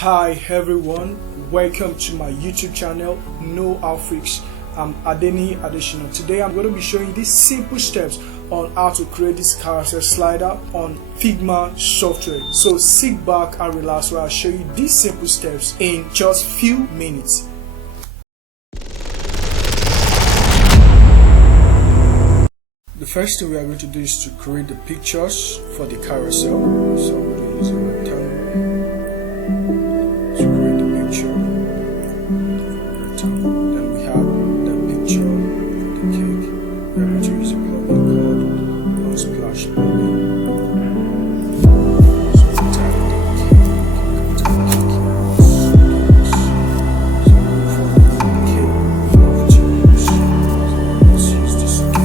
Hi everyone, welcome to my YouTube channel, No Outfix. I'm Adeni Adeshina. Today I'm going to be showing you these simple steps on how to create this carousel slider on Figma software. So sit back and relax while I show you these simple steps in just few minutes. The first thing we are going to do is to create the pictures for the carousel. So I'm going to use a rectangle to create the picture. Then we have the picture of the cake. We are going to use a plugin called Splash plugin. So we type the cake. So for the cake, we have to use. So let's use this cake.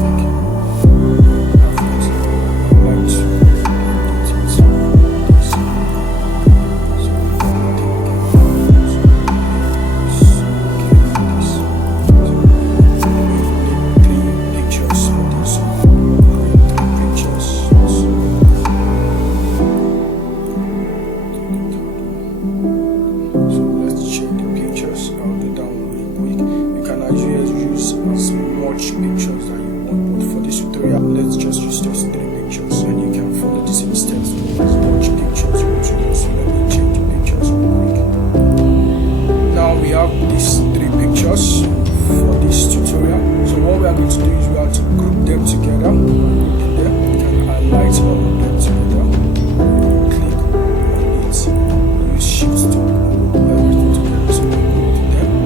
Pictures that you want, but for this tutorial let's just use those 3 pictures and you can follow the same steps to watch pictures you want to use. So let me change the pictures real quick. Now we have these 3 pictures for this tutorial. So what we are going to do is we have to group them together. There and highlight all of them together. Click on it, use shift to group everything together. So we group them.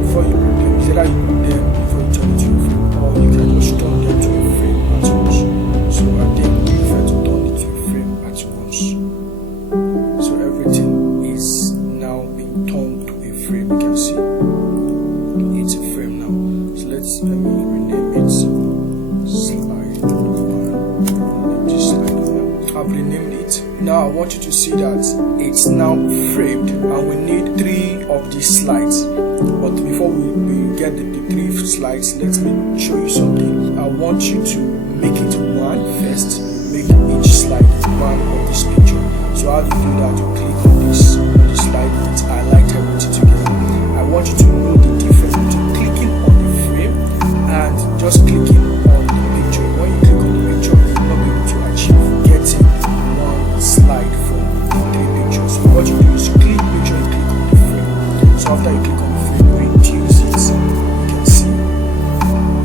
Before you group them, either you group them before you turn it to a frame, or you can just turn them to a frame at once. So I think we prefer to turn it to a frame at once. So everything is now being turned to a frame. You can see it's a frame now. So let me rename it slide 1. Name this slide 1. I've renamed it. Now I want you to see that it's now framed and we need 3 of these slides. But before we get the 3 slides, let me show you something. I want you to make it 1 first. Make each slide 1 of this picture. So how do you do that? You click on this slide, it's highlight everything together. I want you to know the difference between clicking on the frame and just clicking on the picture. When you click on the picture, you will not be able to achieve getting 1 slide from the 3 pictures. So what you do is click picture and click on the frame. So after you click on the frame, reduce it. You can see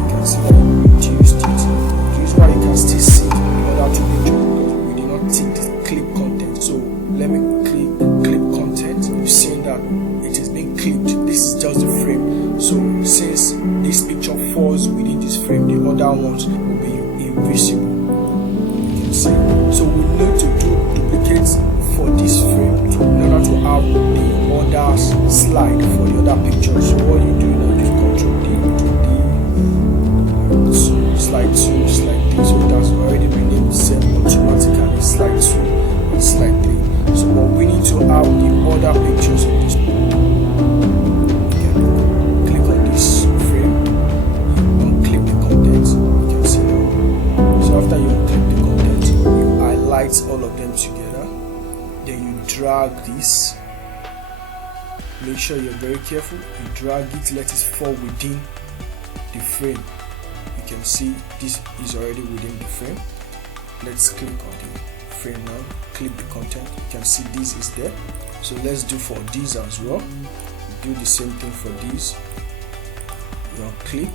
that you reduced it. The reason why you can still see the other 2 pictures because we did not take the clip content. So let me click clip content. You're seeing that it is being clipped. This is just the frame. So since this picture falls within this frame, the other ones will be invisible. You can see. So we need to do duplicates for this frame in order to have the other slide for the other picture. So what you do now is Control D, slide 2, slide 3. So it has already renamed set automatically slide 2 and slide 3. So but we need to have the other pictures of this. Okay. Click on this frame, unclip the content. You can see now. So after you unclip the content, you highlight all of them together. Then you drag this. Make sure you're very careful. You drag it, let it fall within the frame. You can see this is already within the frame. Let's click on the frame now. Click the content. You can see this is there. So let's do for these as well. Do the same thing for these. You click.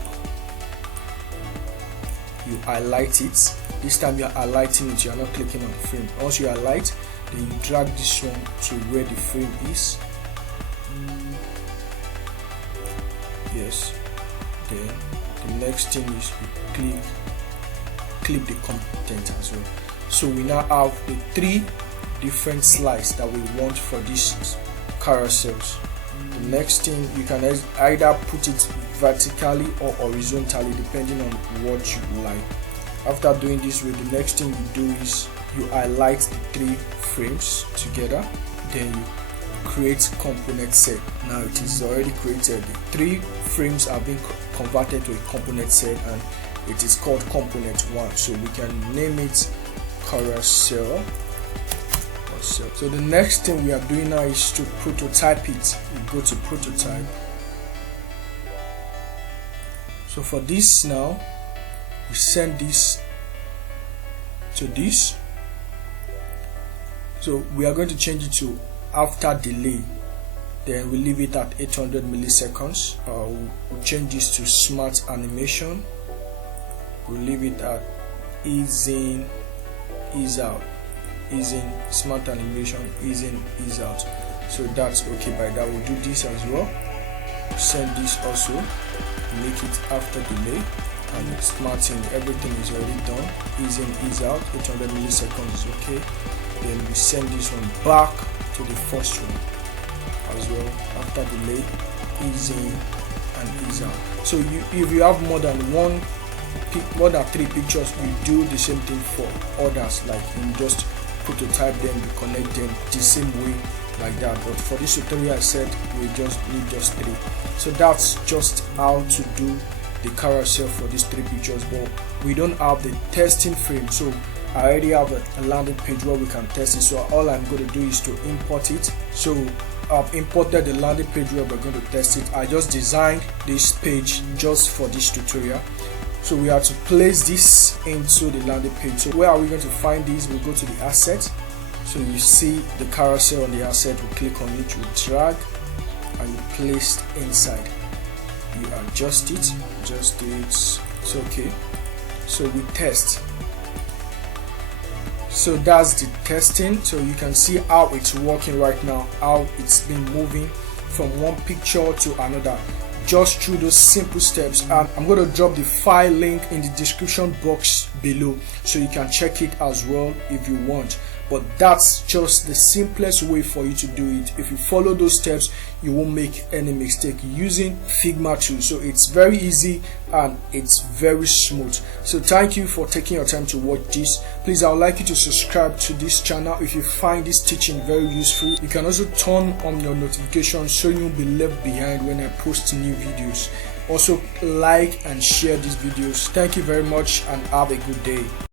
You highlight it. This time you are highlighting it. You are not clicking on the frame. Once you highlight, then you drag this one to where the frame is. Yes. Then the next thing is we click the content as well. So we now have the 3 different slides that we want for these carousels. The next thing, you can either put it vertically or horizontally depending on what you like. After doing this way, the next thing you do is you highlight the 3 frames together, then you create component set. Now it is already created. The 3 frames have been converted to a component set and it is called component 1. So we can name it carousel carousel. So the next thing we are doing now is to prototype it. We go to prototype. So for this now, we send this to this. So we are going to change it to after delay. Then we leave it at 800 milliseconds. We'll change this to smart animation. We'll leave it at ease in, ease out. Ease in, smart animation, ease in, ease out. So that's okay by that. We'll do this as well. Send this also. Make it after delay. And smarting, everything is already done. Ease in, ease out. 800 milliseconds is okay. Then we send this one back to the first one as well. After delay, ease in and ease out. So if you have more than 3 pictures, you do the same thing for others. Like you just prototype them, you connect them the same way like that. But for this tutorial, I said we just need just 3. So that's just how to do the carousel for these 3 pictures. But we don't have the testing frame, so I already have a landing page where we can test it. So all I'm going to do is to import it. So I've imported the landing page where we're going to test it. I just designed this page just for this tutorial. So we have to place this into the landing page. So where are we going to find this? We'll go to the asset. So you see the carousel on the asset. We click on it, we drag, and you place it inside. You adjust it, just it's okay. So we test. So that's the testing. So you can see how it's working right now, how it's been moving from one picture to another just through those simple steps. And I'm going to drop the file link in the description box below so you can check it as well if you want. But that's just the simplest way for you to do it. If you follow those steps, you won't make any mistake using Figma tool. So it's very easy and it's very smooth. So thank you for taking your time to watch this. Please, I would like you to subscribe to this channel if you find this teaching very useful. You can also turn on your notifications so you won't be left behind when I post new videos. Also like and share these videos. Thank you very much and have a good day.